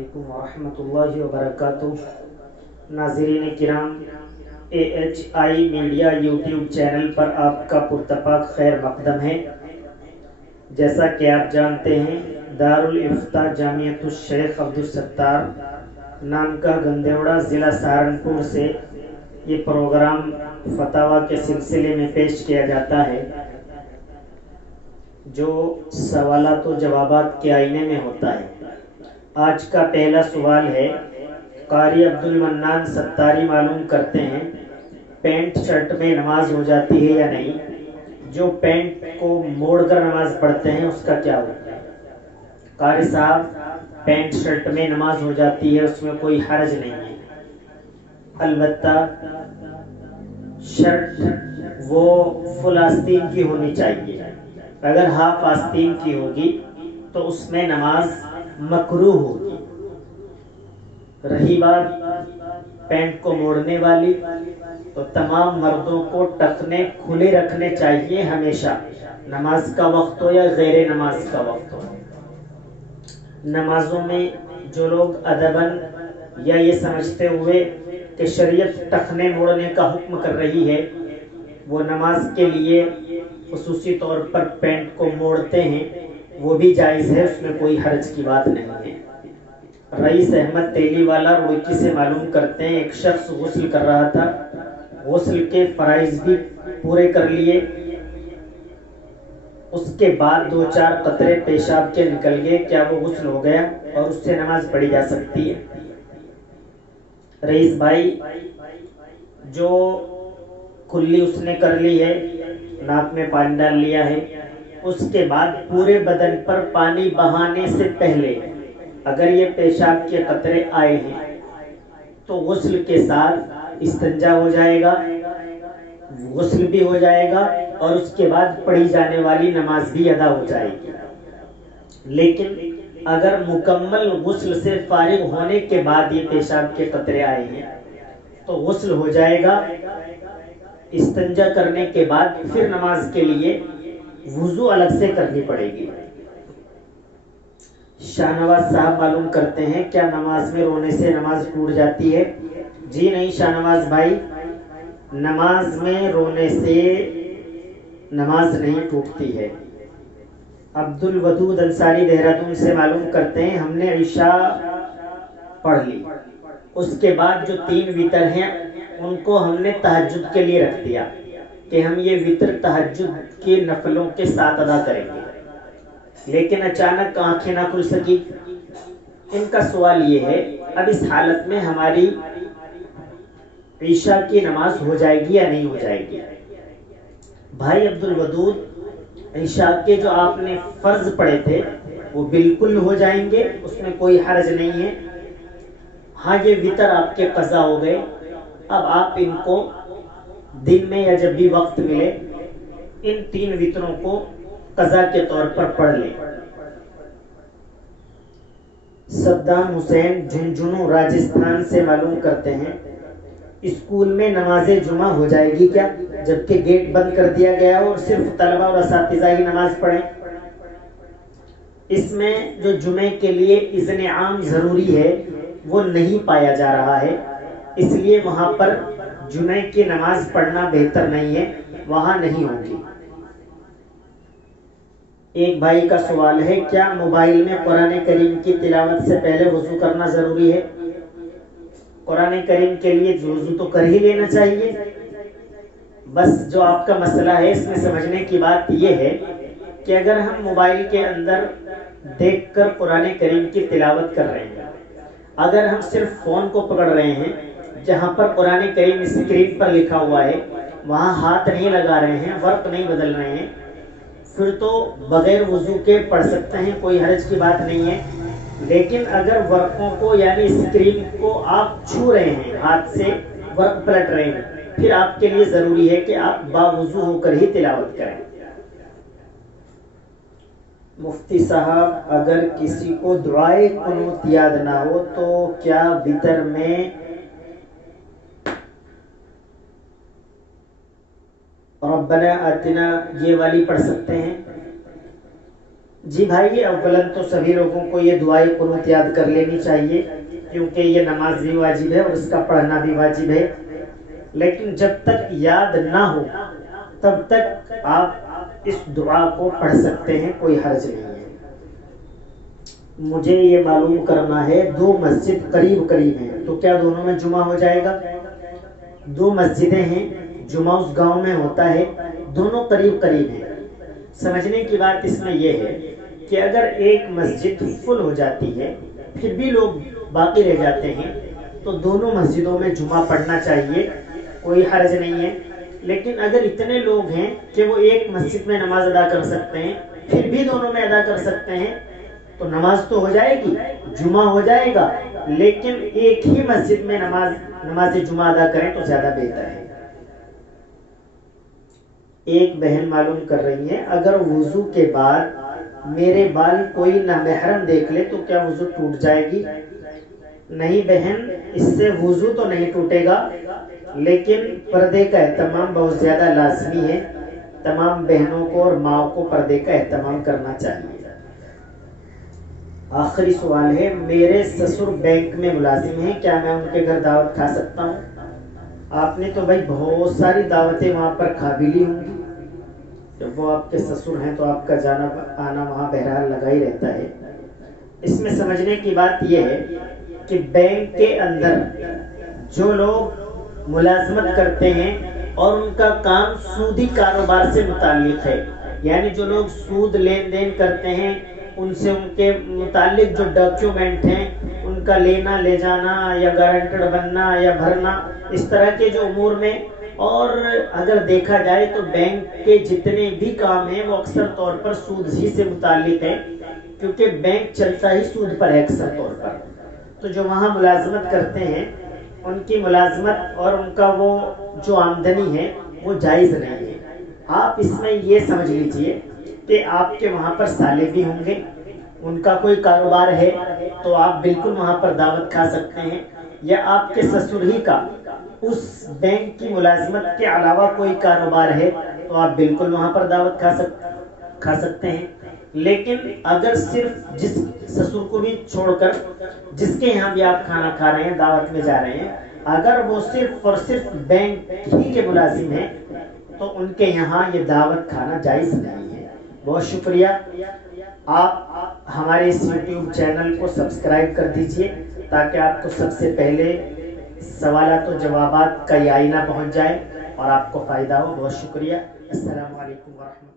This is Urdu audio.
علیکم ورحمۃ اللہ وبرکاتہ۔ ناظرین کرام، AHI میڈیا یوٹیوب چینل پر آپ کا پرتپاک خیر مقدم ہے۔ جیسا کہ آپ جانتے ہیں، دارالافتاء جامعۃ الشیخ عبدالستار نام کا گندیوڑا ضلع سہارنپور سے یہ پروگرام فتاویٰ کے سلسلے میں پیش کیا جاتا ہے، جو سوالات و جوابات کے آئینے میں ہوتا ہے۔ آج کا پہلا سوال ہے، قاری عبدالمنان ستاری معلوم کرتے ہیں پینٹ شرٹ میں نماز ہو جاتی ہے یا نہیں؟ جو پینٹ کو موڑ کر نماز پڑھتے ہیں اس کا کیا ہوتا ہے؟ قاری صاحب، پینٹ شرٹ میں نماز ہو جاتی ہے، اس میں کوئی حرج نہیں ہے، البتہ شرٹ وہ فل آستین کی ہونی چاہیے۔ اگر ہاف آستین کی ہوگی تو اس میں نماز مکروہ ہوگی۔ رہی بات پینٹ کو موڑنے والی، تو تمام مردوں کو ٹخنے کھلے رکھنے چاہیے ہمیشہ، نماز کا وقت ہو یا غیر نماز کا وقت ہو۔ نمازوں میں جو لوگ ادباً یا یہ سمجھتے ہوئے کہ شریعت ٹخنے موڑنے کا حکم کر رہی ہے، وہ نماز کے لیے خصوصی طور پر پینٹ کو موڑتے ہیں، وہ بھی جائز ہے، اس میں کوئی حرج کی بات نہیں ہے۔ رئیس احمد تیلی والا روڑکی سے معلوم کرتے ہیں، ایک شخص غسل کر رہا تھا، غسل کے فرائض بھی پورے کر لیے، اس کے بعد 2-4 قطرے پیشاب کے نکل گئے، کیا وہ غسل ہو گیا اور اس سے نماز پڑھی جا سکتی ہے؟ رئیس بھائی، جو کلی اس نے کر لی ہے، ناک میں پانی ڈال لیا ہے، اس کے بعد پورے بدن پر پانی بہانے سے پہلے اگر یہ پیشاب کے قطرے آئے ہیں تو غسل کے ساتھ استنجا ہو جائے گا، غسل بھی ہو جائے گا، اور اس کے بعد پڑھی جانے والی نماز بھی ادا ہو جائے گی۔ لیکن اگر مکمل غسل سے فارغ ہونے کے بعد یہ پیشاب کے قطرے آئے ہیں تو غسل ہو جائے گا، استنجا کرنے کے بعد پھر نماز کے لیے وضو الگ سے کرنی پڑے گی۔ شاہ نواز صاحب معلوم کرتے ہیں، کیا نماز میں رونے سے نماز ٹوٹ جاتی ہے؟ جی نہیں شاہ نواز بھائی، نماز میں رونے سے نماز نہیں ٹوٹتی ہے۔ عبد الودود انصاری دہرادون سے معلوم کرتے ہیں، ہم نے عشاء پڑھ لی، اس کے بعد جو 3 وتر ہیں ان کو ہم نے تہجد کے لیے رکھ دیا کہ ہم یہ وتر تہجد کے نفلوں کے ساتھ ادا کریں گے، لیکن اچانک آنکھیں نہ کھل سکی۔ ان کا سوال یہ ہے، اب اس حالت میں ہماری عشاء کی نماز ہو جائے گی یا نہیں ہو جائے گی؟ بھائی عبد الودود، عشاء کے جو آپ نے فرض پڑھے تھے وہ بالکل ہو جائیں گے، اس میں کوئی حرج نہیں ہے۔ ہاں، یہ وتر آپ کے قضا ہو گئے، اب آپ ان کو دن میں یا جب بھی وقت ملے ان 3 وتروں کو قضا کے طور پر پڑھ لیں۔ صدام حسین جھنجھنو راجستھان سے معلوم کرتے ہیں، اسکول میں نماز جمعہ ہو جائے گی کیا، جبکہ گیٹ بند کر دیا گیا اور صرف طلبہ اور اساتذہ ہی نماز پڑھیں؟ اس میں جو جمعے کے لیے اذن عام ضروری ہے وہ نہیں پایا جا رہا ہے، اس لیے وہاں پر جمعے کی نماز پڑھنا بہتر نہیں ہے، وہاں نہیں ہوگی۔ ایک بھائی کا سوال ہے، کیا موبائل میں قرآن کریم کی تلاوت سے پہلے وضو کرنا ضروری ہے؟ قرآن کریم کے لیے وضو تو کر ہی لینا چاہیے، بس جو آپ کا مسئلہ ہے اس میں سمجھنے کی بات یہ ہے کہ اگر ہم موبائل کے اندر دیکھ کر قرآن کریم کی تلاوت کر رہے ہیں، اگر ہم صرف فون کو پکڑ رہے ہیں جہاں پر قرآن کریم اسکرین پر لکھا ہوا ہے وہاں ہاتھ نہیں لگا رہے ہیں، ورق نہیں بدل رہے ہیں، پھر تو بغیر وضو کے پڑھ سکتے ہیں، کوئی حرج کی بات نہیں ہے۔ لیکن اگر ورقوں کو یعنی اسکرین کو آپ چھو رہے ہیں، ہاتھ سے ورق پلٹ رہے ہیں، پھر آپ کے لیے ضروری ہے کہ آپ باوضو ہو کر ہی تلاوت کریں۔ مفتی صاحب، اگر کسی کو دعائے قنوت یاد نہ ہو تو کیا وتر میں ربنا آتنا یہ والی پڑھ سکتے ہیں؟ جی بھائی، اولاً تو سبھی لوگوں کو یہ دعائے قنوت یاد کر لینی چاہیے، کیونکہ یہ نماز بھی واجب ہے اور اس کا پڑھنا بھی واجب ہے، لیکن جب تک یاد نہ ہو تب تک آپ اس دعا کو پڑھ سکتے ہیں، کوئی حرج نہیں ہے۔ مجھے یہ معلوم کرنا ہے، دو مسجد قریب قریب ہیں تو کیا دونوں میں جمعہ ہو جائے گا؟ دو مسجدیں ہیں، جمعہ اس گاؤں میں ہوتا ہے، دونوں قریب قریب ہیں۔ سمجھنے کی بات اس میں یہ ہے کہ اگر ایک مسجد فل ہو جاتی ہے پھر بھی لوگ باقی رہ جاتے ہیں تو دونوں مسجدوں میں جمعہ پڑھنا چاہیے، کوئی حرج نہیں ہے۔ لیکن اگر اتنے لوگ ہیں کہ وہ ایک مسجد میں نماز ادا کر سکتے ہیں پھر بھی دونوں میں ادا کر سکتے ہیں تو نماز تو ہو جائے گی، جمعہ ہو جائے گا، لیکن ایک ہی مسجد میں نماز جمعہ ادا کریں تو زیادہ بہتر ہے۔ ایک بہن معلوم کر رہی ہے، اگر وضو کے بعد میرے بال کوئی نامحرم دیکھ لے تو کیا وضو ٹوٹ جائے گی؟ نہیں بہن، اس سے وضو تو نہیں ٹوٹے گا، لیکن پردے کا اہتمام بہت زیادہ لازمی ہے۔ تمام بہنوں کو اور ماں کو پردے کا اہتمام کرنا چاہیے۔ آخری سوال ہے، میرے سسر بینک میں ملازم ہیں، کیا میں ان کے گھر دعوت کھا سکتا ہوں؟ آپ نے تو بھائی بہت ساری دعوتیں وہاں پر کھا بھی لی ہوں گی، جب وہ آپ کے سسر ہیں تو آپ کا جانا آنا وہاں بہرحال لگا ہی رہتا ہے۔ اس میں سمجھنے کی بات یہ ہے کہ بینک کے اندر جو لوگ ملازمت کرتے ہیں اور ان کا کام سودی کاروبار سے متعلق ہے، یعنی جو لوگ سود لین دین کرتے ہیں، ان سے ان کے متعلق جو ڈاکیومنٹ ہیں ان کا لینا لے جانا یا گارنٹر بننا یا بھرنا، اس طرح کے جو امور میں، اور اگر دیکھا جائے تو بینک کے جتنے بھی کام ہیں وہ اکثر طور پر سود ہی سے متعلق ہے، کیونکہ بینک چلتا ہی سود پر ہے اکثر طور پر۔ تو جو وہاں ملازمت کرتے ہیں ان کی ملازمت اور ان کا وہ جو آمدنی ہے وہ جائز نہیں ہے۔ آپ اس میں یہ سمجھ لیجئے کہ آپ کے وہاں پر سالے بھی ہوں گے، ان کا کوئی کاروبار ہے تو آپ بالکل وہاں پر دعوت کھا سکتے ہیں، یا آپ کے سسر ہی کا اس بینک کی ملازمت کے علاوہ کوئی کاروبار ہے تو آپ بالکل وہاں پر دعوت کھا سکتے ہیں۔ لیکن اگر صرف جس سسر کو بھی چھوڑ کر جس کے یہاں بھی آپ کھانا کھا رہے ہیں، دعوت میں جا رہے ہیں، اگر وہ صرف اور صرف بینک ہی کے ملازم ہیں تو ان کے یہاں یہ دعوت کھانا جائز نہیں ہے۔ بہت شکریہ۔ آپ ہمارے اس یوٹیوب چینل کو سبسکرائب کر دیجئے تاکہ آپ کو سب سے پہلے سوالات و جوابات کا یہ آئینہ پہنچ جائے اور آپ کو فائدہ ہو۔ بہت شکریہ۔ السلام علیکم ورحمۃ اللہ۔